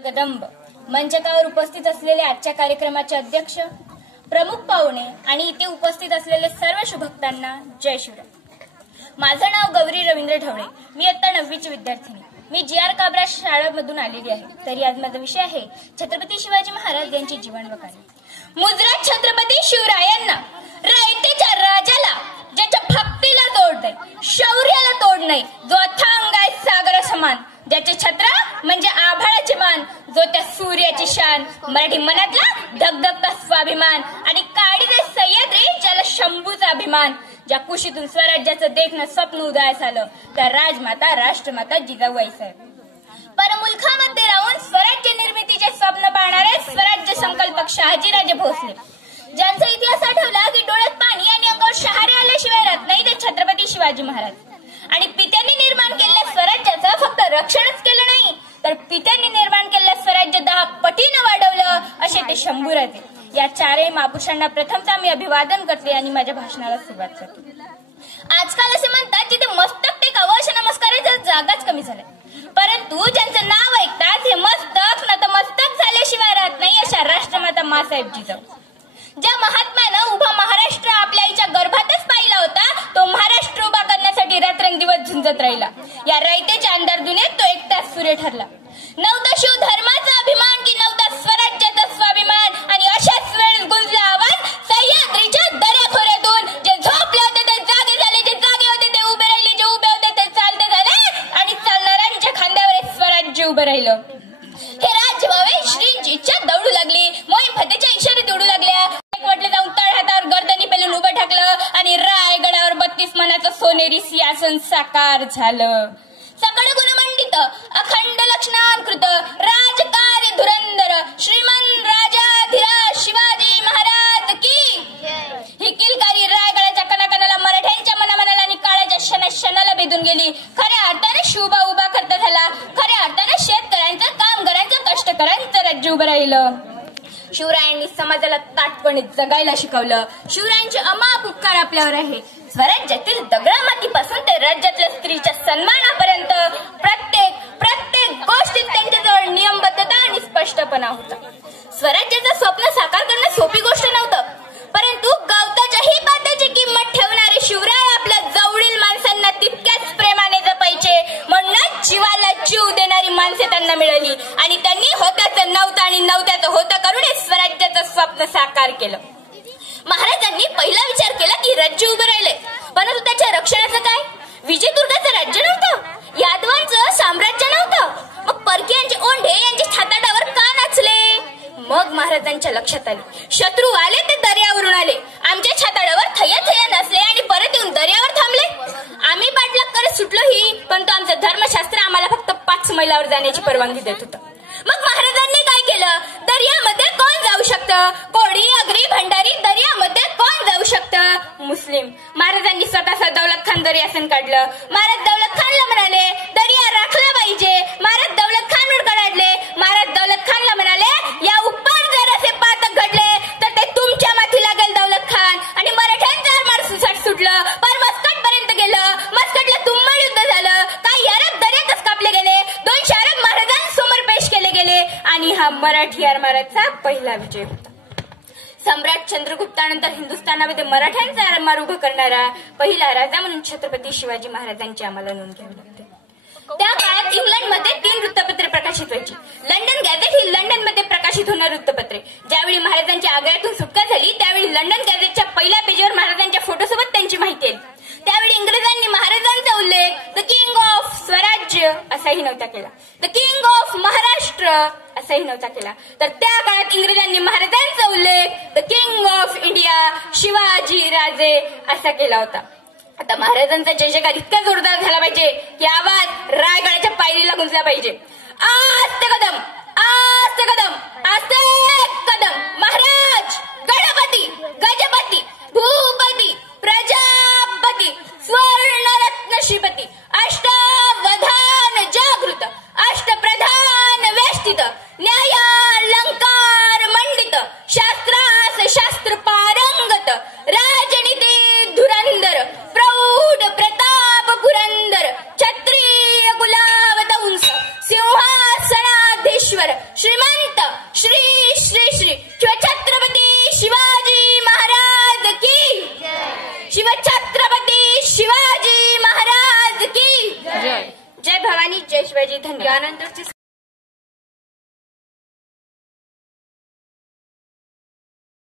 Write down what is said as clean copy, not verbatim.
कदंब मंचकावर उपस्थित असलेले आजच्या कार्यक्रमाचे अध्यक्ष, प्रमुख पाहुणे आणि इथे उपस्थित असलेले सर्व शुभभक्तांना जय शिवराय. माझं नाव गौरी रवींद्र ढवळे. मी इयत्ता 9वीची विद्यार्थिनी. मी जी.आर. काबरा शाळेमधून आलेली आहे. तरी आज माझा विषय आहे छत्रपती शिवाजी महाराज यांची जीवन व कार्य. मुजरा छत्रपती शिवरायांना, रयतेच्या राजाला, ज्याच्या भक्तीला तोड नाही, शौर्याला तोड नाही, जो अथांग आहे सागर समान, ज्याचे छत्र म्हणजे आभाळाचे मान, जो त्या सूर्याची शान, मराठी मनातला धगधगता स्वाभिमान आणि काळीचे सह्याद्री ज्याला शंभूचा अभिमान, ज्या कुशीतून स्वराज्याचं देखणं स्वप्न उदयास आलं, त्या राजमाता राष्ट्रमाता जिजाऊबाई साहेब. परमुलखामध्ये राहून स्वराज्य निर्मितीचे स्वप्न पाहणारे स्वराज्य संकल्पक शहाजीराजे भोसले, ज्यांचा इतिहास आठवला की डोळ्यात पाणी आणि अंगावर शहारे आल्याशिवाय राहत नाही ते छत्रपती शिवाजी महाराज. आणि पित्यांनी निर्माण केलेल्या स्वराज्याचं फक्त रक्षणच केलं नाही, तर पित्यांनी निर्माण केलेलं स्वराज्य 10 पटीनं वाढवलं, असे ते शंभूराजे. या चारही महापुरुषांना प्रथमतः मी अभिवादन करते आणि माझ्या भाषणाला सुरुवात करते. आजकाल असे म्हणतात की ते मस्तक टेकावं अशा नमस्काराच्या जागाच कमी झाल्या, परंतु ज्यांचं नाव ऐकतात हे मस्तक नतमस्तक झाल्याशिवाय राहत नाही, अशा राष्ट्रमाता माँसाहेब जिजाऊ. ज्या महात्म्यानं उभा महाराष्ट्र आपल्या आईच्या गर्भातच पाहिला होता, तो महाराष्ट्र उभा करण्यासाठी रात्रंदिवस झुंजत राहिला. या रयतेच्या अंधारधुनीत तो एकटाच सूर्य ठरला. नव्हता शिव धर्माचा अभिमान की नव्हता स्वराज्याचा स्वाभिमान, आणि अशाच वेळेस गुंजला आवाज सह्याद्रीच्या दऱ्याखोऱ्यातून. जे झोपले होते ते जागे झाले, जे जागे होते ते उभे राहिले, जे उभे होते ते चालते झाले, आणि चालणाऱ्यांच्या खांद्यावर स्वराज्य उभं राहिलं. हे राज्य व्हावे श्रींची इच्छा दौडू लागली, मोहीम फतेच्या इशारे दौडू लागल्या. वाटले जाऊन तळ हातावर गर्दनी पेलून उभं टाकलं आणि रायगडावर 32 मनाचं सोनेरी सिंहासन साकार झालं. सकळ गुणमंडित अखंड लक्षणांकृत राजकार्य धुरंधर श्रीमंत राजाधिराज शिवाजी महाराज की. ही किलकारी रायगडाच्या कणाकणाला, मराठ्यांच्या मनामनाला आणि काळाच्या क्षणाला भेदून गेली. खऱ्या अर्थाने शिवबा उभा करता झाला. खऱ्या अर्थाने शेतकऱ्यांचं, कामगारांचं, कष्टकऱ्यांचं राज्य उभं राहिलं. शिवरायांनी समाजाला ताटपणे जगायला शिकवलं. शिवरायांचे अमाप उपकार आपल्यावर आहे. स्वराज्यातील दगडामातीपासून ते राज्यातल्या स्त्रीच्या सन्मानापर्यंत प्रत्येक गोष्टीत त्यांच्याजवळ नियमबद्धता आणि स्पष्टपणा होता. स्वराज्याचं स्वप्न साकार करणं सोपी गोष्ट नव्हतं, परंतु गवताच्याही पात्याची किंमत ठेवणारे शिवराय आपल्या जवळील माणसांना तितक्याच प्रेमाने जपायचे. म्हणूनच जीवाला जीव देणारी माणसे त्यांना मिळाली, आणि त्यांनी होत्याचं नव्हतं आणि नव्हत्याचं होतं करून हे स्वराज्याचं स्वप्न साकार केलं. महाराजांनी पहिला विचार केला की राज्य उभं राहिले, परंतु त्याच्या रक्षणाचं काय? विजयदुर्गाचं राज्य नव्हतं, यादवांचं साम्राज्य नव्हतं, मग परकीयांचे ओंढे यांच्या छाताडावर का नाचले? मग महाराजांच्या लक्षात आले, शत्रू आले ते दर्यावरून आले, आमच्या छाताडावर थया नसले आणि परत येऊन दर्यावर थांबले. आम्ही पाठलाग करत सुटलोही, परंतु आमचं धर्मशास्त्र आम्हाला फक्त 5 मैलावर जाण्याची परवानगी देत होतं. मग महाराजांनी काय केलं? दर्यामध्ये कोण जाऊ शकतं? कोळी, आगरी, भंडारी, दर्यामध्ये कोण जाऊ शकतं? मुस्लिम. महाराजांनी स्वतः दौलत खान दर्यासन काढलं. महाराज दौलत खानला म्हणाले दर्या राखला पाहिजे. महाराज दौलत खानवर कडाडले. महाराज दौलत खानला म्हणाले या उपर जर असे पातक घडले तर ते तुमच्या माथी लागेल दौलत खान. आणि मराठ्यांचं आरमार सुसाट सुटलं, पर मस्कट पर्यंत गेलं. मस्कटला तुंबळ युद्ध झालं. काही अरब दर्यातच कापले गेले. 200 अरब महाराजांसमोर पेश केले गेले, आणि हा मराठी आरमाराचा पहिला विजय होता. सम्राट चंद्रगुप्तानंतर हिंदुस्थानामध्ये मराठ्यांचा आरमार उभा करणारा पहिला राजा म्हणून छत्रपती शिवाजी महाराजांची आम्हाला नोंद घ्यावी लागते. त्या काळात इंग्लंडमध्ये 3 वृत्तपत्रे प्रकाशित व्हायची. लंडन गॅझेट ही लंडनमध्ये प्रकाशित होणारी वृत्तपत्रे. ज्यावेळी महाराजांच्या आग्र्यातून सुटका झाली, त्यावेळी लंडन गॅझेटच्या पहिल्या पेजवर महाराजांच्या फोटोसोबत त्यांची माहिती आहे. त्यावेळी इंग्रजांनी महाराजांचा उल्लेख द किंग ऑफ स्वराज्य असाही नव्हता केला, द किंग ऑफ महाराष्ट्र असाही नव्हता केला, तर त्या काळात इंग्रजांनी महाराजांचा उल्लेख the king of India Shivaji राजे असा केला होता. आता महाराजांचा जयजयकार इतका जोरदार झाला पाहिजे की आवाज रायगडाच्या पायरीला गुंजला पाहिजे. आस्ते कदम, आस्ते कदम, आस्ते कदम. महाराज गणपती, गजपती, भूपती, प्रजापती, स्वर्णरत्न श्रीपती, अष्टावधान जागृत, अष्टप्रधान वेष्टित, न्यायालंकार मंडित, शास्त्रास शास्त्र पारंगत, राजनीती धुरंधर, प्रौढ प्रताप पुरंदर, क्षत्रिय कुलावत उंच, सिंहासनाधीश्वर, श्रीमंत श्री श्री श्री शिवछत्रपती शिवाजी महाराज की शिवछत्रपती शिवाजी महाराज की जय भवानी जय शिवाजी. धन्यवाद.